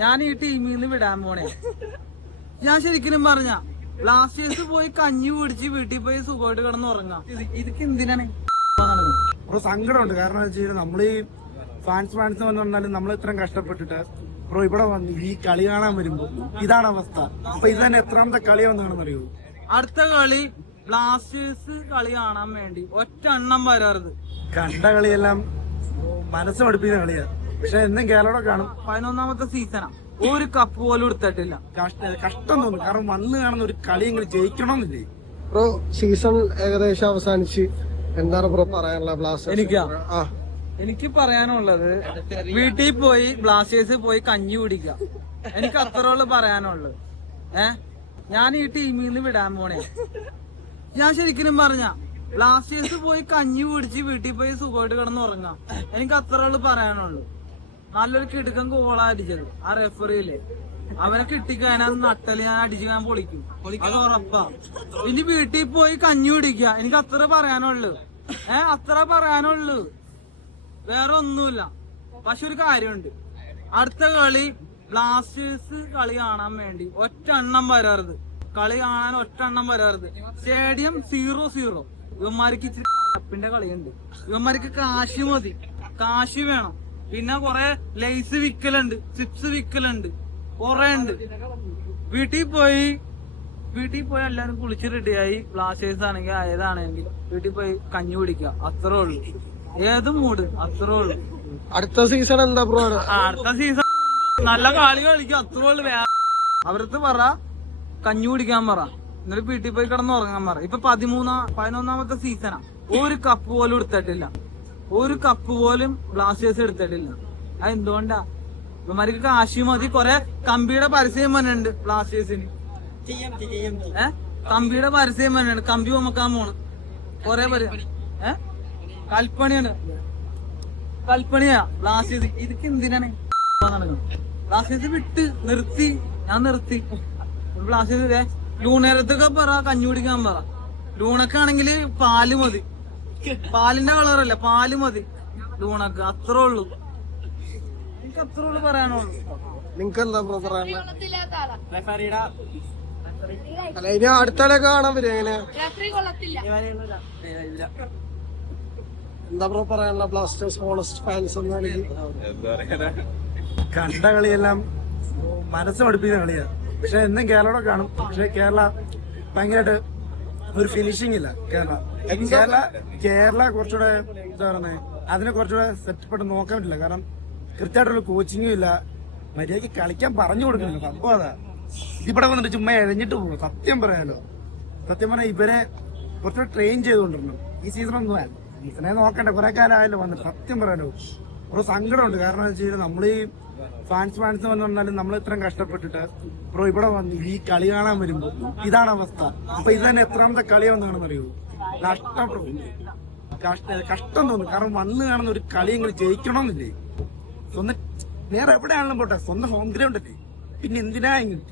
ഞാൻ ഈ ടീമിൽ നിന്ന് വിടാൻ പോണേ. ഞാൻ ശരിക്കും പറഞ്ഞ ബ്ലാസ്റ്റേഴ്സ് പോയി കഞ്ഞി പിടിച്ച് വീട്ടിൽ പോയി സുഖമായിട്ട് കിടന്ന് ഉറങ്ങാം. ഇതൊക്കെ എന്തിനാണ് ഒരു സങ്കടമുണ്ട്. കാരണം വെച്ച് കഴിഞ്ഞാൽ നമ്മളീ ഫാൻസ് എന്ന് പറഞ്ഞാലും നമ്മൾ ഇത്രയും കഷ്ടപ്പെട്ടിട്ട് ഇവിടെ വന്ന് ഈ കളി കാണാൻ വരുമ്പോ ഇതാണ് അവസ്ഥ. അപ്പൊ ഇത് തന്നെ എത്രാമത്തെ കളിയാണെന്നാണെന്ന് അറിയൂ. അടുത്ത കളി ബ്ലാസ്റ്റേഴ്സ് കളി കാണാൻ വേണ്ടി ഒറ്റ എണ്ണം വരരുത്. കണ്ട കളിയെല്ലാം മനസ്സ് പഠിപ്പിക്കുന്ന കളിയാ. പക്ഷെ എന്നും കേരളം കാണും. 11ാമത്തെ സീസണാ, ഒരു കപ്പ് പോലും എടുത്തിട്ടില്ല. കഷ്ടം തോന്നും. കാരണം വന്ന് കാണുന്ന ഒരു കളിയെങ്കിലും ജയിക്കണമെന്നില്ലേ. ബ്രോ സീസൺ ഏകദേശം അവസാനിച്ച് എന്താണ് ബ്രോ പറയാനുള്ള ബ്ലാസ്റ്റേഴ്സ്? എനിക്ക് പറയാനുള്ളത് വീട്ടിൽ പോയി ബ്ലാസ്റ്റേഴ്സ് പോയി കഞ്ഞി കുടിക്കുക. എനിക്ക് അത്രയുള്ളൂ പറയാനുള്ളത്. ഞാൻ ഈ ടീമിൽ നിന്ന് വിടാൻ പോണേ. ഞാൻ ശരിക്കും പറഞ്ഞ ബ്ലാസ്റ്റേഴ്സ് പോയി കഞ്ഞി പിടിച്ച് വീട്ടിൽ പോയി സുഖമായിട്ട് കിടന്ന് ഉറങ്ങാം. എനിക്ക് അത്രയുള്ളൂ പറയാനുള്ളൂ. നല്ലൊരു കിടുക്കൻ ഗോളാ അടിച്ചത് ആ റെഫറിയില്. അവനെ കിട്ടിക്കഴിഞ്ഞാൽ നട്ടല് ഞാൻ അടിച്ച് ഞാൻ പൊളിക്കും, അത് ഉറപ്പാ. ഇനി വീട്ടിൽ പോയി കഞ്ഞി പിടിക്കുക. എനിക്ക് അത്ര പറയാനുള്ളൂ. അത്ര പറയാനുള്ളൂ, വേറെ ഒന്നുമില്ല. പക്ഷെ ഒരു കാര്യമുണ്ട്, അടുത്ത കളി ബ്ലാസ്റ്റേഴ്സ് കളി കാണാൻ വേണ്ടി ഒറ്റ എണ്ണം വരരുത്. കളി കാണാൻ ഒറ്റ എണ്ണം വരരുത്. സ്റ്റേഡിയം 0-0. ഇവന്മാർക്ക് ഇച്ചിരി കപ്പിന്റെ കളിയുണ്ട്. ഇവന്മാർക്ക് കാശ് മതി, കാശ് വേണം. പിന്നെ കൊറേ ലേസ് വിക്കലുണ്ട്, ചിപ്സ് വിക്കലുണ്ട്, കൊറേ ഉണ്ട്. വീട്ടിൽ പോയി എല്ലാരും കുളിച്ച് റെഡിയായി, ബ്ലാസ്റ്റേഴ്സ് ആണെങ്കിൽ ഏതാണെങ്കിൽ വീട്ടിൽ പോയി കഞ്ഞി പിടിക്കുക. അത്രേ ഉള്ളൂ. ഏത് മൂഡ്, അത്രേ ഉള്ളൂ. അടുത്ത സീസൺ എന്താ ബ്രോ? അടുത്ത സീസൺ നല്ല കളി കളിക്കും, അത്രേ ഉള്ളു. അവരടുത്ത് പറ കഞ്ഞി കുടിക്കാൻ പറ, എന്നിട്ട് വീട്ടിൽ പോയി കിടന്ന് ഉറങ്ങാൻ പറ. ഇപ്പൊ 11ാമത്തെ സീസണാ, ഒരു കപ്പ് പോലും എടുത്തിട്ടില്ല. ഒരു കപ്പ് പോലും ബ്ലാസ്റ്റേഴ്സ് എടുത്തിട്ടില്ല. അത് എന്തുകൊണ്ടാ? ഇവന്മാർക്ക് കാശി മതി. കൊറേ കമ്പിയുടെ പരസ്യം വന്നിട്ടുണ്ട് ബ്ലാസ്റ്റേഴ്സിന്. കമ്പിയുടെ പരസ്യം വന്നിട്ടുണ്ട്. കമ്പി ചുമക്കാൻ പോണ് കൊറേ കൽപ്പണിയാ ബ്ലാസ്റ്റേഴ്സ്. ഇതൊക്കെ എന്തിനാണ് ബ്ലാസ്റ്റേഴ്സ് നിർത്തി. ഞാൻ നിർത്തി. ബ്ലാസ്റ്റേഴ്സ് ലൂണേരത്തൊക്കെ പറ കഞ്ഞി കുടിക്കാൻ പറ. ലൂണക്കാണെങ്കില് പാല് മതി, പാലിന്റെ കളറല്ല, പാല് മതി ലൂണക്ക്. അത്രേ ഉള്ളൂ, എനിക്ക് അത്രേ ഉള്ളൂ പറയാനുള്ളൂ. നിങ്ങക്ക് എന്താ ബ്രോ പറയാനുള്ള? അല്ല, ഇനി അടുത്ത കളിയൊക്കെ കാണാൻ വരും. എങ്ങനെയാ എന്താ ബ്രോ പറയാനുള്ള ബ്ലാസ്റ്റേഴ്സ് ഹോണസ്റ്റ് ഫാൻസ് എന്നാണെങ്കിൽ? കണ്ട കളിയെല്ലാം മനസ്സ് പഠിപ്പിക്കുന്ന കളിയാ. പക്ഷെ എന്നും കേരളം കാണും. പക്ഷെ കേരള ഭയങ്കരമായിട്ട് ഒരു ഫിനിഷിംഗ് ഇല്ല. കേരള കുറച്ചുകൂടെ എന്താ പറയുന്നത്, അതിനെ കുറച്ചുകൂടെ സെറ്റപ്പായിട്ട് നോക്കാൻ പറ്റില്ല. കാരണം കൃത്യമായിട്ടുള്ള കോച്ചിങ്ങും ഇല്ല, മര്യാദയ്ക്ക് കളിക്കാൻ പറഞ്ഞു കൊടുക്കുന്നില്ല. സംഭവം അതാ. ഇതിവിടെ വന്നിട്ട് ചുമ്മാ എഴഞ്ഞിട്ട് പോകും. സത്യം പറയാലോ, സത്യം പറഞ്ഞാൽ ഇവരെ കുറച്ചുകൂടെ ട്രെയിൻ ചെയ്തുകൊണ്ടിരുന്നു. ഈ സീസണൊന്നും സീസണെ നോക്കണ്ട, കുറെ കാലം ആയല്ലോ വന്നിട്ട്. സത്യം പറയാലോ ഒരു സങ്കടമുണ്ട്. കാരണം വെച്ച് കഴിഞ്ഞാൽ നമ്മളീ ഫാൻസ് എന്ന് പറഞ്ഞാലും നമ്മൾ ഇത്രയും കഷ്ടപ്പെട്ടിട്ട് ഇവിടെ വന്ന് ഈ കളി കാണാൻ വരുമ്പോ ഇതാണ് അവസ്ഥ. അപ്പൊ ഇത് തന്നെ എത്രാമത്തെ കളിയാണെന്നാണെന്ന് അറിയൂ. കഷ്ടം തോന്നും. കാരണം വന്ന് കാണുന്ന ഒരു കളിയെങ്കിലും ജയിക്കണമെന്നില്ലേ. സ്വന്തം വേറെ എവിടെയാണെങ്കിലും പോട്ടെ, സ്വന്തം ഹോം ഗ്രൗണ്ട് അല്ലേ, പിന്നെ എന്തിനാ ഇങ്ങനെ